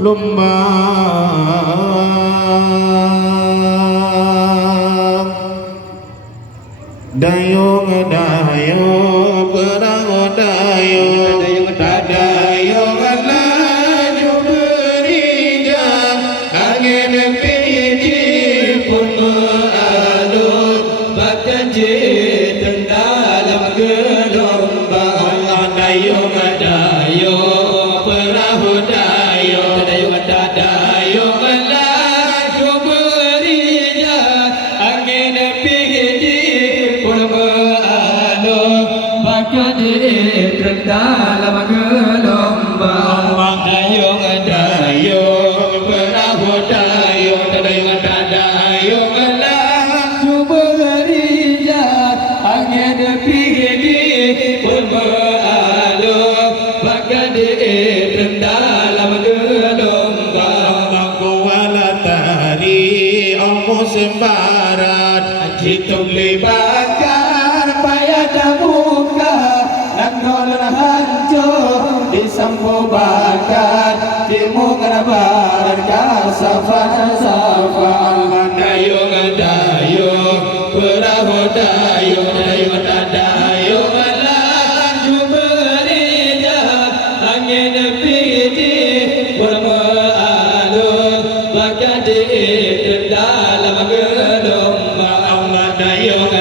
lumbang dayung dayung perang dayung dayung laju berijak angin piji pun mengalun berjanji dalam gelombang dayung dayung perahu dayung dayung laju berijak angin piji pun mengalun berjanji dalam gelombang dayung dayung perahu dayung dayung laju berijak angin piji pun mengalun berjanji dalam gelombang kuala tari musim barat hitung libatkan payah buka Nanggolan hancur disampu bakar timur barat kasafan safan dayung dayung perahu dayung dayung laju berijak angin piji pun mengalun berjanji dalam gelombang dayung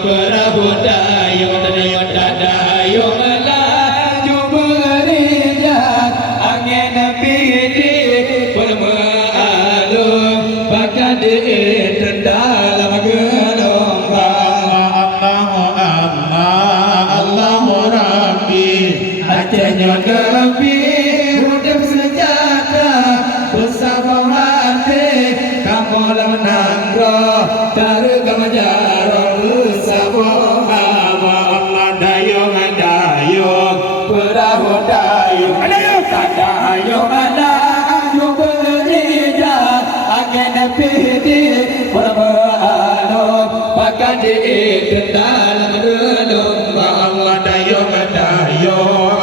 perahu dayung laju berijak angin piji pun mengalun berjanji dalam gelombang Allahu Rabbi acehnya gebi hidup sejahtera bersama hati kamu menangro tergam jarak bersama Allah dayung perahu dayung dayung berijak angin piji pun mengalun berjanji dalam gelombang dayung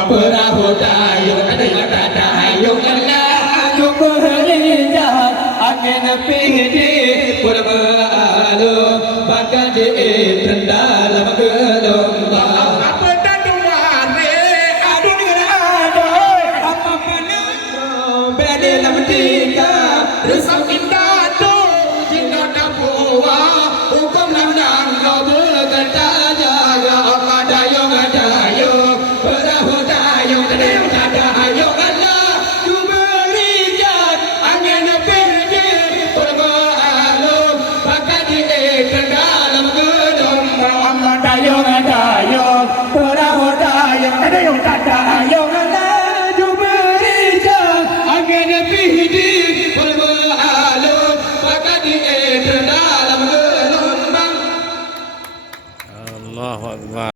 perahu dayung laju berijak angin piji pun mengalun berjanji dalam gelombang apa taduan aduh dengan aduh apa penuh beli dalam tiga resep